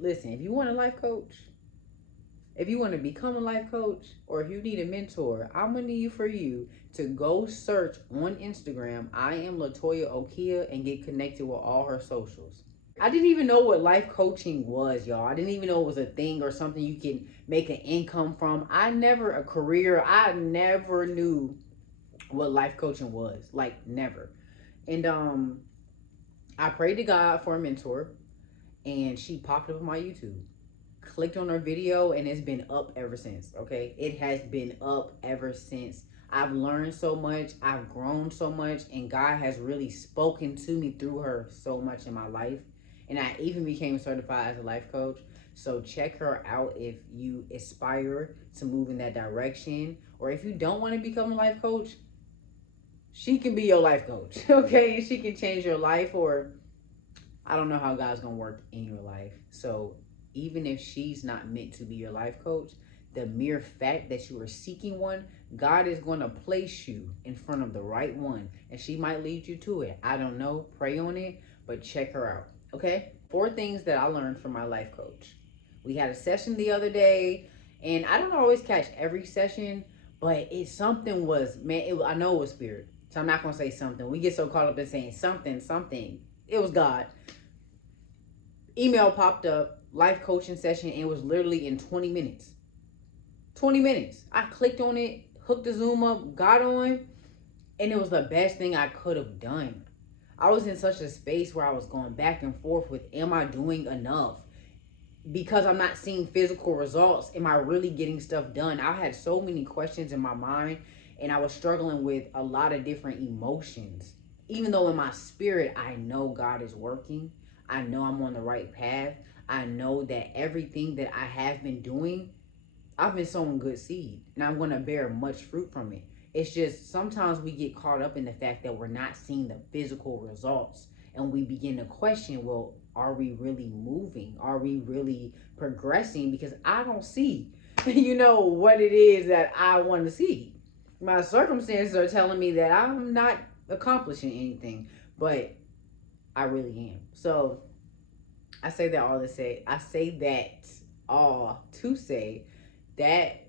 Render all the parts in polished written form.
listen, if you want a life coach, if you want to become a life coach, or if you need a mentor, I'm gonna need for you to go search on Instagram Iamlatoyaokeia and get connected with all her socials. I didn't even know what life coaching was, y'all. I didn't even know it was a thing or something you can make an income from. I never knew what life coaching was. Like, never. And I prayed to God for a mentor, and she popped up on my YouTube. Clicked on her video, and it's been up ever since. Okay, it has been up ever since. I've learned so much, I've grown so much, and God has really spoken to me through her so much in my life. And I even became certified as a life coach. So check her out if you aspire to move in that direction, or if you don't want to become a life coach, she can be your life coach. Okay, she can change your life, or I don't know how God's gonna work in your life. So even if she's not meant to be your life coach, the mere fact that you are seeking one, God is going to place you in front of the right one, and she might lead you to it. I don't know. Pray on it, but check her out. Okay? 4 things that I learned from my life coach. We had a session the other day, and I don't always catch every session, but something was, man, I know it was spirit. So I'm not gonna say something. We get so caught up in saying something. It was God. Email popped up, life coaching session, and it was literally in 20 minutes. 20 minutes. I clicked on it, hooked the Zoom up, got on, and it was the best thing I could have done. I was in such a space where I was going back and forth with, am I doing enough? Because I'm not seeing physical results, am I really getting stuff done? I had so many questions in my mind, and I was struggling with a lot of different emotions. Even though in my spirit, I know God is working. I know I'm on the right path. I know that everything that I have been doing, I've been sowing good seed, and I'm going to bear much fruit from it. It's just sometimes we get caught up in the fact that we're not seeing the physical results, and we begin to question, well, are we really moving? Are we really progressing? Because I don't see, what it is that I want to see. My circumstances are telling me that I'm not accomplishing anything, but I really am. So I say that all to say, that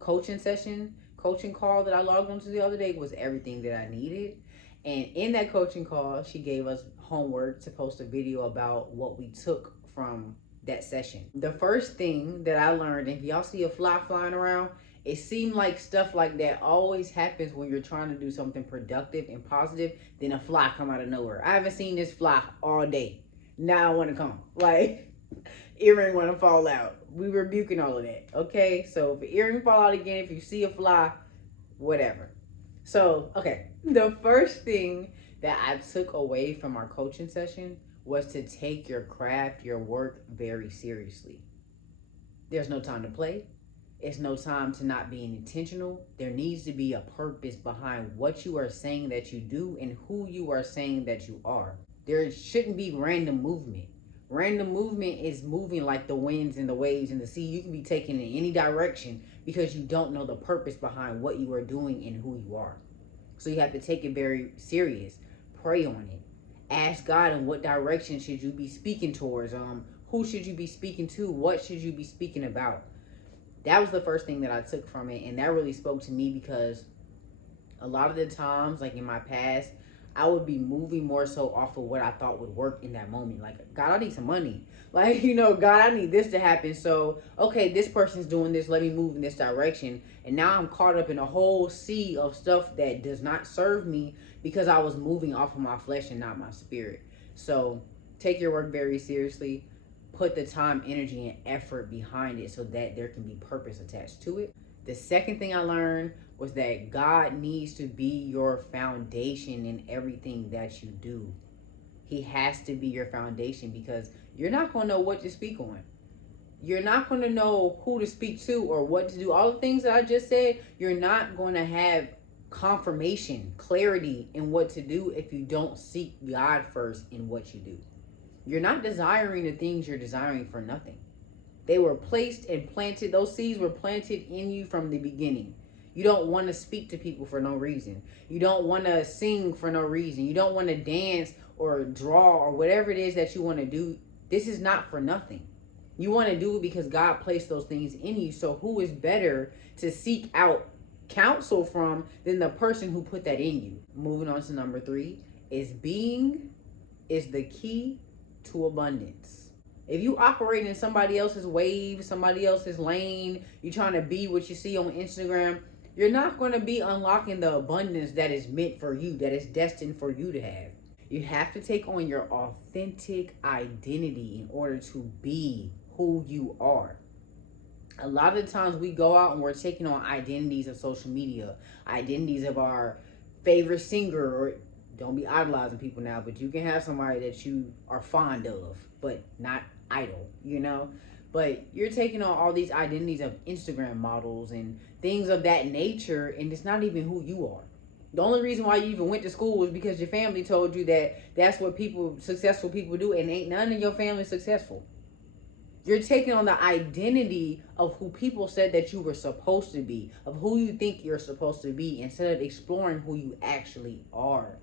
coaching call that I logged onto the other day was everything that I needed. And in that coaching call, she gave us homework to post a video about what we took from that session. The first thing that I learned, if y'all see a fly flying around, it seemed like stuff like that always happens when you're trying to do something productive and positive, then a fly come out of nowhere. I haven't seen this fly all day. Now I want to come. Like, earring want to fall out. We rebuking all of that. Okay, so if an earring fall out again, if you see a fly, whatever. So, okay, the first thing that I took away from our coaching session was to take your craft, your work very seriously. There's no time to play. It's no time to not being intentional. There needs to be a purpose behind what you are saying that you do and who you are saying that you are. There shouldn't be random movement. Random movement is moving like the winds and the waves and the sea. You can be taken in any direction because you don't know the purpose behind what you are doing and who you are. So you have to take it very serious. Pray on it. Ask God in what direction should you be speaking towards. Who should you be speaking to? What should you be speaking about? That was the first thing that I took from it, and that really spoke to me because a lot of the times, like in my past, I would be moving more so off of what I thought would work in that moment. Like, God, I need some money. Like, God, I need this to happen. So, okay, this person's doing this. Let me move in this direction. And now I'm caught up in a whole sea of stuff that does not serve me because I was moving off of my flesh and not my spirit. So, take your work very seriously. Put the time, energy, and effort behind it so that there can be purpose attached to it. The second thing I learned was that God needs to be your foundation in everything that you do. He has to be your foundation because you're not going to know what to speak on. You're not going to know who to speak to or what to do. All the things that I just said, you're not going to have confirmation, clarity in what to do if you don't seek God first in what you do. You're not desiring the things you're desiring for nothing. They were placed and planted. Those seeds were planted in you from the beginning. You don't want to speak to people for no reason. You don't want to sing for no reason. You don't want to dance or draw or whatever it is that you want to do. This is not for nothing. You want to do it because God placed those things in you. So who is better to seek out counsel from than the person who put that in you? Moving on to number 3, is being is the key to abundance. If you operate in somebody else's wave, somebody else's lane, you're trying to be what you see on Instagram, you're not going to be unlocking the abundance that is meant for you, that is destined for you to have. You have to take on your authentic identity in order to be who you are. A lot of the times we go out and we're taking on identities of social media, identities of our favorite singer, or don't be idolizing people now, but you can have somebody that you are fond of, but not idol, you know? But you're taking on all these identities of Instagram models and things of that nature, and it's not even who you are. The only reason why you even went to school was because your family told you that that's what successful people do, and ain't none of your family successful. You're taking on the identity of who people said that you were supposed to be, of who you think you're supposed to be, instead of exploring who you actually are.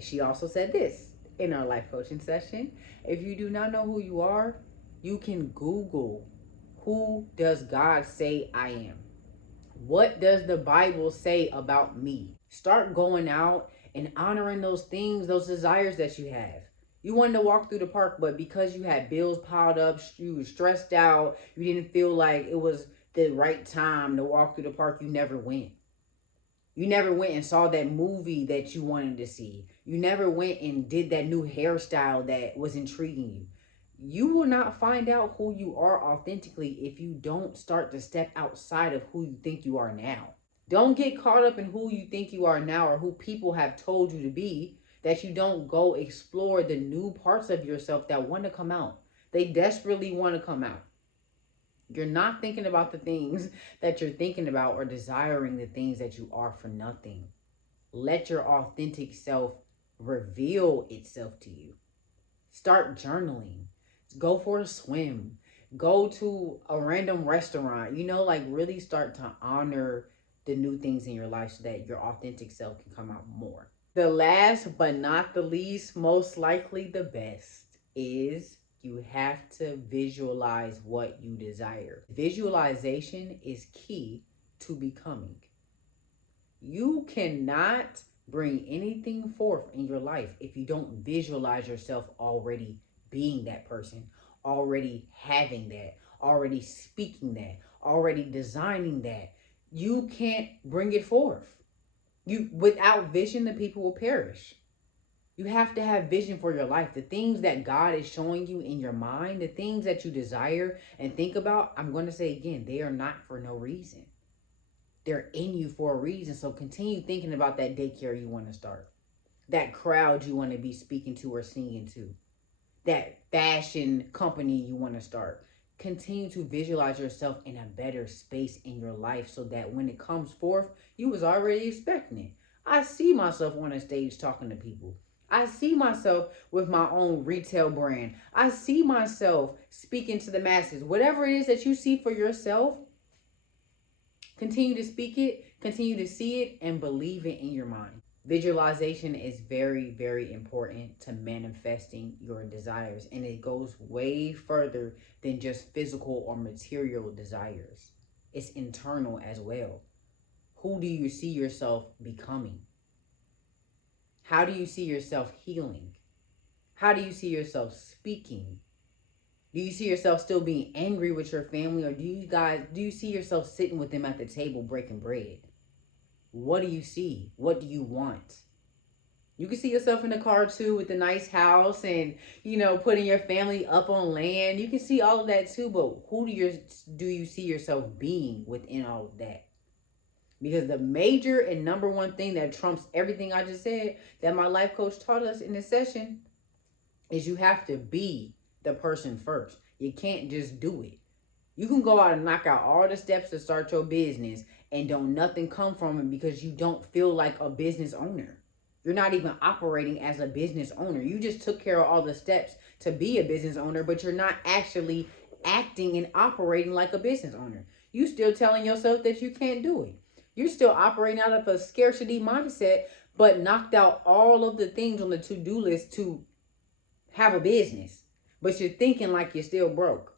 She also said this in our life coaching session. If you do not know who you are, you can Google, who does God say I am? What does the Bible say about me? Start going out and honoring those things, those desires that you have. You wanted to walk through the park, but because you had bills piled up, you were stressed out, you didn't feel like it was the right time to walk through the park, you never went. You never went and saw that movie that you wanted to see. You never went and did that new hairstyle that was intriguing you. You will not find out who you are authentically if you don't start to step outside of who you think you are now. Don't get caught up in who you think you are now or who people have told you to be, that you don't go explore the new parts of yourself that want to come out. They desperately want to come out. You're not thinking about the things that you're thinking about or desiring the things that you are for nothing. Let your authentic self reveal itself to you. Start journaling. Go for a swim. Go to a random restaurant. Like really start to honor the new things in your life so that your authentic self can come out more. The last but not the least, most likely the best, is you have to visualize what you desire. Visualization is key to becoming. You cannot bring anything forth in your life if you don't visualize yourself already being that person, already having that, already speaking that, already designing that. You can't bring it forth. Without vision, the people will perish. You have to have vision for your life. The things that God is showing you in your mind, the things that you desire and think about, I'm going to say again, they are not for no reason. They're in you for a reason. So continue thinking about that daycare you want to start, that crowd you want to be speaking to or singing to, that fashion company you want to start. Continue to visualize yourself in a better space in your life so that when it comes forth, you was already expecting it. I see myself on a stage talking to people. I see myself with my own retail brand. I see myself speaking to the masses. Whatever it is that you see for yourself, continue to speak it, continue to see it, and believe it in your mind. Visualization is very, very important to manifesting your desires, and it goes way further than just physical or material desires. It's internal as well. Who do you see yourself becoming? How do you see yourself healing? How do you see yourself speaking? Do you see yourself still being angry with your family, or do you see yourself sitting with them at the table breaking bread? What do you see? What do you want? You can see yourself in the car too with the nice house and, putting your family up on land. You can see all of that too, but who do you see yourself being within all of that? Because the major and number one thing that trumps everything I just said that my life coach taught us in this session is you have to be the person first. You can't just do it. You can go out and knock out all the steps to start your business and don't nothing come from it because you don't feel like a business owner. You're not even operating as a business owner. You just took care of all the steps to be a business owner, but you're not actually acting and operating like a business owner. You still telling yourself that you can't do it. You're still operating out of a scarcity mindset, but knocked out all of the things on the to-do list to have a business. But you're thinking like you're still broke.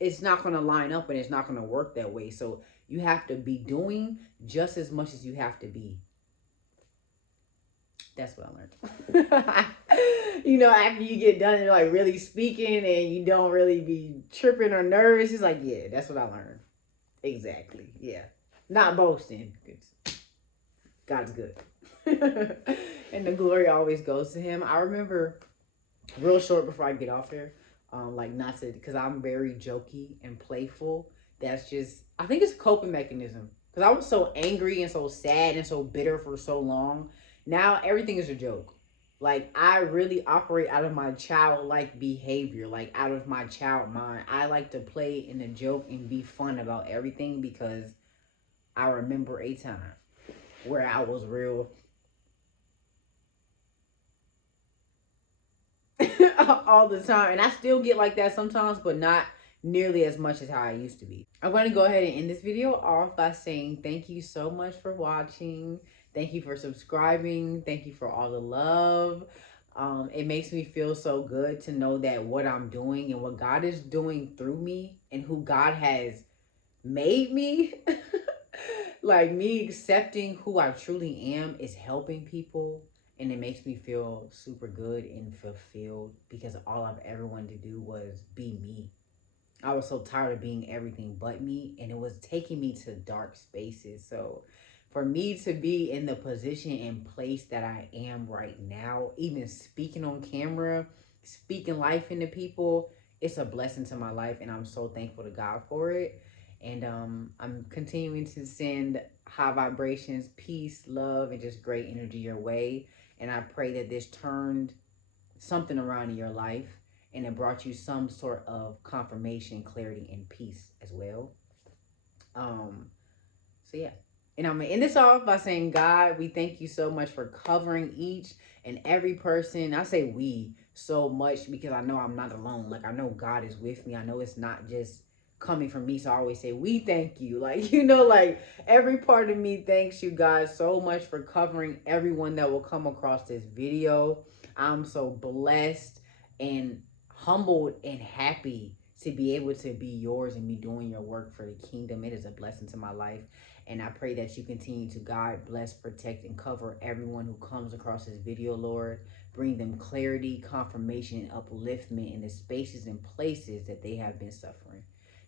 it's not going to line up and it's not going to work that way. So you have to be doing just as much as you have to be. That's what I learned. After you get done, you're like really speaking and you don't really be tripping or nervous. It's like, yeah, that's what I learned. Exactly. Yeah. Not boasting. God's good. And the glory always goes to him. I remember real short before I get off here, like not to, because I'm very jokey and playful. That's just, I think it's a coping mechanism. Because I was so angry and so sad and so bitter for so long. Now everything is a joke. Like I really operate out of my childlike behavior, like out of my child mind. I like to play in a joke and be fun about everything because I remember a time where I was real all the time. And I still get like that sometimes, but not nearly as much as how I used to be. I'm going to go ahead and end this video off by saying thank you so much for watching. Thank you for subscribing. Thank you for all the love. It makes me feel so good to know that what I'm doing and what God is doing through me and who God has made me, like me accepting who I truly am is helping people. And it makes me feel super good and fulfilled because all I've ever wanted to do was be me. I was so tired of being everything but me, and it was taking me to dark spaces. So for me to be in the position and place that I am right now, even speaking on camera, speaking life into people, it's a blessing to my life, and I'm so thankful to God for it. And I'm continuing to send high vibrations, peace, love, and just great energy your way. And I pray that this turned something around in your life and it brought you some sort of confirmation, clarity, and peace as well. So yeah. And I'm gonna end this off by saying, God, we thank you so much for covering each and every person. I say we so much because I know I'm not alone. Like I know God is with me. I know it's not just coming from me. So I always say, we thank you. Like, like every part of me thanks you guys so much for covering everyone that will come across this video. I'm so blessed and humbled and happy to be able to be yours and be doing your work for the kingdom. It is a blessing to my life. And I pray that you continue to guide, bless, protect, and cover everyone who comes across this video, Lord. Bring them clarity, confirmation, and upliftment in the spaces and places that they have been suffering.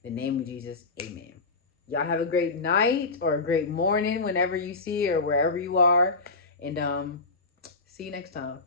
In the name of Jesus, amen. Y'all have a great night or a great morning whenever you see it or wherever you are. And see you next time.